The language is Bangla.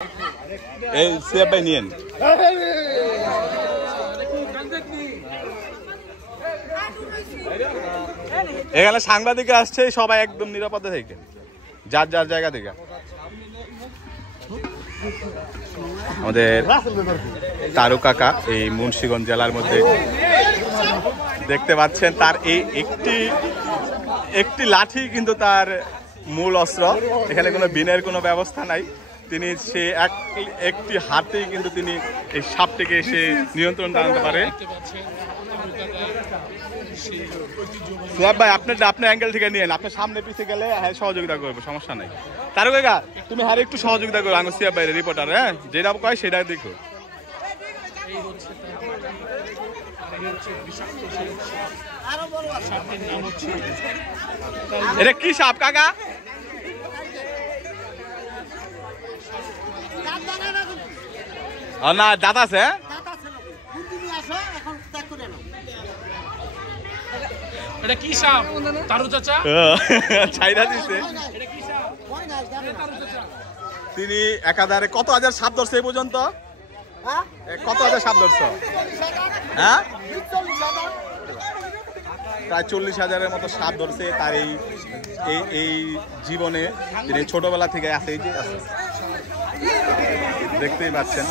এই সিয়াব ভাই নিয়েন। এখানে সাংবাদিক আসছে, সবাই একদম নিরাপদে থেকে যার যার জায়গা থেকে। আমাদের তারু কাকা এই মুন্সিগঞ্জ জেলার মধ্যে দেখতে পাচ্ছেন, তার এই একটি লাঠি কিন্তু তার মূল অস্ত্র। এখানে কোনো বিনের কোনো ব্যবস্থা নাই। তিনি সে একটি হাতেই কিন্তু তিনি এই সাপটিকে সে নিয়ন্ত্রণ আনতে পারে। সুহাব ভাই আপনি অ্যাঙ্গেল থেকে নিয়েন, আপনি সামনে পিছিয়ে গেলে হ্যাঁ সহযোগিতা করবো, সমস্যা নাই। তারু কাকা তুমি হ্যাঁ একটু সহযোগিতা করো আঙ্গু সিয়াব ভাইয়ের রিপোর্টার, হ্যাঁ যেটা কয় সেটা দেখো। এটা কি সাপ কাকা? না দাঁত আছে, এটা কি সাপ তারু চাচা? ছাইরা দিছে। তিনি একাধারে কত হাজার সাপ ধরছে এই পর্যন্ত? কত হাজার সাপ ধরছ? হ্যাঁ প্রায় 40,000-এর মতো সাপ ধরছে তার এই জীবনে। তিনি ছোটবেলা থেকে আছে, এই যে দেখতেই পাচ্ছেন।